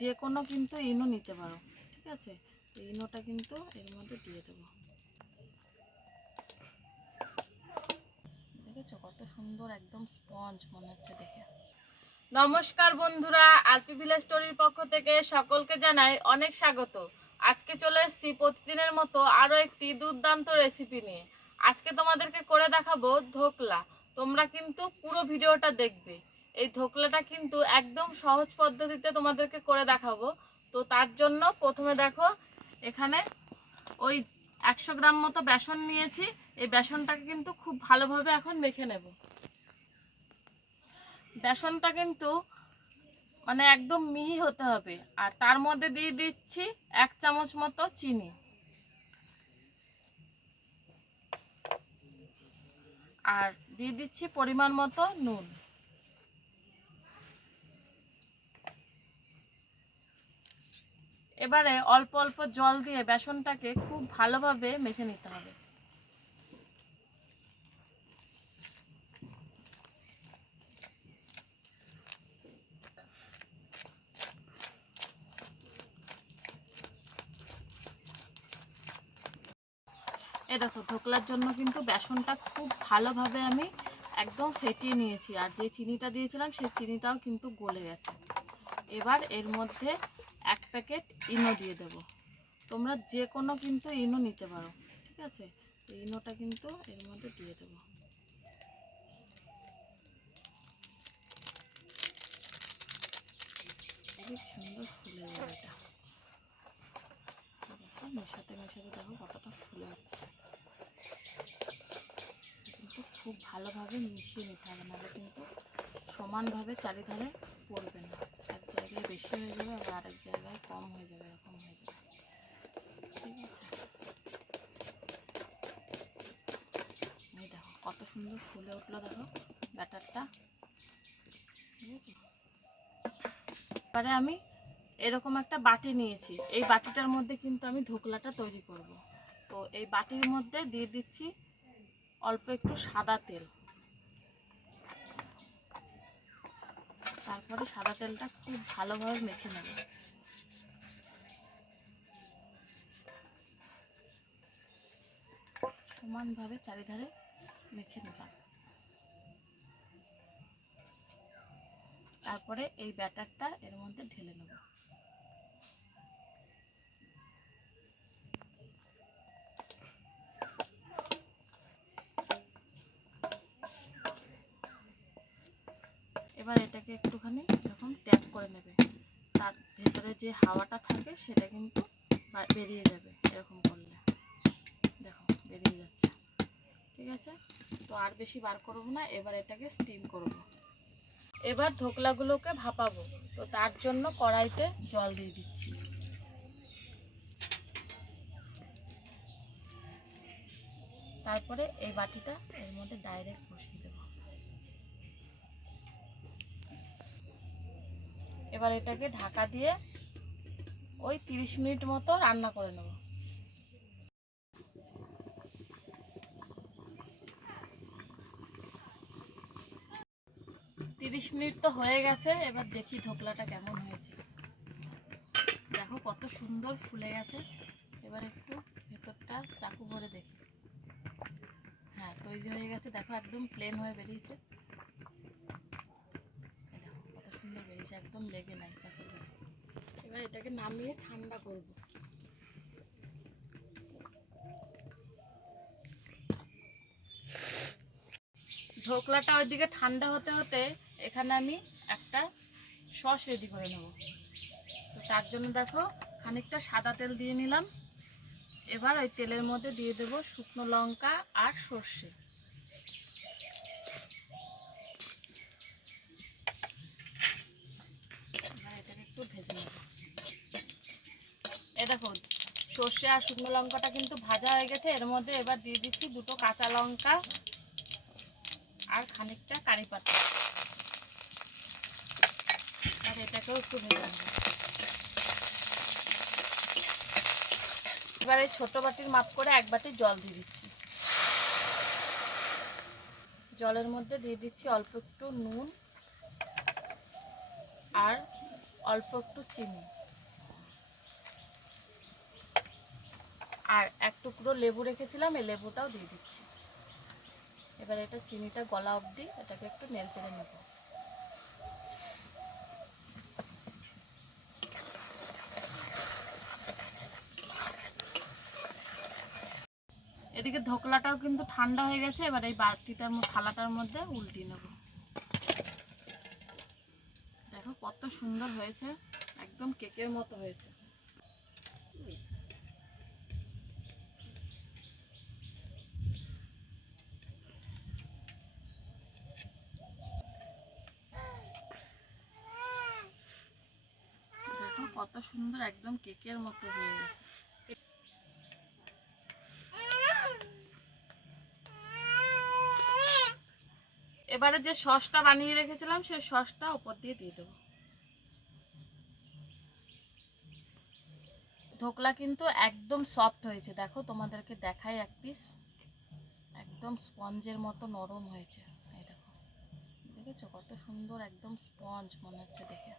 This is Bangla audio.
যে কোনো কিন্তু ইনো নিতে পারো, ঠিক আছে। ইনোটা কিন্তু এর মধ্যে দিয়ে দেবো। দেখেছো কত সুন্দর, একদম স্পঞ্জ মনে হচ্ছে দেখে। নমস্কার বন্ধুরা, আরপি ভিলেজ স্টোরির পক্ষ থেকে সকলকে জানাই অনেক স্বাগত। আজকে চলে এসেছি প্রতিদিনের মতো আরও একটি দুর্দান্ত রেসিপি নিয়ে। আজকে তোমাদেরকে করে দেখাবো ধোকলা। তোমরা কিন্তু পুরো ভিডিওটা দেখবে। এই ধোকলাটা কিন্তু একদম সহজ পদ্ধতিতে তোমাদেরকে করে দেখাবো। তো তার জন্য প্রথমে দেখো এখানে ওই 100 গ্রাম মতো বেসন নিয়েছি। এই বেসনটাকে কিন্তু খুব ভালোভাবে এখন মেখে নেব। বেসনটা কিন্তু মানে একদম মিহি হতে হবে। আর তার মধ্যে দিয়ে দিচ্ছি 1 চামচ মতো চিনি আর দিয়ে দিচ্ছি পরিমাণ মতো নুন। এবারে অল্প অল্প জল দিয়ে বেসনটাকে খুব ভালোভাবে মেখে নিতে হবে। এই দেখো ধোকলার জন্য কিন্তু বেসনটা খুব ভালোভাবে আমি একদম ফেটিয়ে নিয়েছি। আর যে চিনিটা দিয়েছিলাম সেই চিনিটাও কিন্তু গলে গেছে। এবার এর মধ্যে 1 প্যাকেট ইনো দিয়ে দেব। তোমরা যে কোনো কিন্তু ইনো নিতে পারো, ঠিক আছে। তো ইনোটা কিন্তু এর মধ্যে দিয়ে দেবো। খুব সুন্দর ফুলে যাবে এটা। দেখো মেশাতে মেশাতে দেখো কতটা ফুলে হচ্ছে। কিন্তু খুব ভালোভাবে মিশিয়ে নিতে হবে, নাহলে কিন্তু সমানভাবে চারিধারে পড়বে না। এক জায়গায় বেশি হয়ে যাবে আবার আরেক জায়গায় কম হয়ে যাবে, এরকম হয়ে যাবে, ঠিক আছে। এই দেখো কত সুন্দর ফুলে উঠলো, দেখো ব্যাটারটা, ঠিক আছে। এবারে আমি এরকম একটা বাটি নিয়েছি। এই বাটিটার মধ্যে কিন্তু আমি ধোকলাটা তৈরি করব। তো এই বাটির মধ্যে দিয়ে দিচ্ছি অল্প একটু সাদা তেল। তারপরে সাদা তেলটা খুব ভালোভাবে মেখে নেব। সমানভাবে চারিধারে মেখে নিলাম। তারপরে এই ব্যাটারটা এর মধ্যে ঢেলে নেব। এবার এটাকে একটুখানি এরকম ট্যাপ করে নেবে। তার ভেতরে যে হাওয়াটা থাকে সেটা কিন্তু বেরিয়ে যাবে। এরকম করলে দেখো বেরিয়ে যাচ্ছে, ঠিক আছে। তো আর বেশি বার করব না, এবার এটাকে স্টিম করব। এবার ধোকলাগুলোকে ভাপাবো। তো তার জন্য কড়াইতে জল দিয়ে দিচ্ছি। তারপরে এই বাটিটা এর মধ্যে ডাইরেক্ট বসিয়ে দেব। এবার এটাকে ঢাকা দিয়ে ওই 30 মিনিট মতো রান্না করে নেব। 30 মিনিট তো হয়ে গেছে। এবার দেখি ধোকলাটা কেমন হয়েছে। দেখো কত সুন্দর ফুলে গেছে। এবার একটু ভেতরটা চাকু ভরে দেখি। হ্যাঁ, তৈরি হয়ে গেছে। দেখো একদম প্লেন হয়ে বেরিয়েছে। দেখো কত সুন্দর বেরিয়েছে, একদম লেগে নাই চাকুর গায়ে। এবার এটাকে নামিয়ে ঠান্ডা করব। ধোকলাটা ওইদিকে ঠান্ডা হতে হতে এখানে আমি একটা সস রেডি করে নেব। তো তার জন্য দেখো খানিকটা সাদা তেল দিয়ে নিলাম। এবার ওই তেলের মধ্যে দিয়ে দেব শুকনো লঙ্কা আর সর্ষে। এবার এটাকে একটু ভেজে নেব। এ দেখো সর্ষে আর শুকনো লঙ্কাটা কিন্তু ভাজা হয়ে গেছে। এর মধ্যে এবার দিয়ে দিচ্ছি 2টো কাঁচা লঙ্কা আর খানিকটা কারি পাতা। আর এটাকেও একটু ভেজে নেব। এবার এই ছোটো বাটির মাপ করে 1 বাটি জল দিয়ে দিচ্ছি। জলের মধ্যে দিয়ে দিচ্ছি অল্প একটু নুন আর অল্প একটু চিনি আর এক টুকরো লেবু রেখেছিলাম, এই লেবুটাও দিয়ে দিচ্ছি। এবার এটা চিনিটা গলা অবধি এটাকে একটু নেড়ে নেব। এদিকে ধোকলাটাও কিন্তু ঠান্ডা হয়ে গেছে। এবার এই বাটিটার থালাটার মধ্যে উল্টিয়ে নেব। দেখো কত সুন্দর হয়েছে, একদম কেকের মতো হয়েছে। দেখো কত সুন্দর, একদম কেকের মতো হয়ে গেছে। এবারে যে সসটা বানিয়ে রেখেছিলাম সেই সসটা উপর দিয়ে দেবো। ধোকলা কিন্তু একদম সফট হয়েছে, দেখো তোমাদেরকে দেখাই এক পিস, একদম স্পঞ্জের মতো নরম হয়েছে। এই দেখো, দেখেছো কত সুন্দর, একদম স্পঞ্জ মনে হচ্ছে দেখে।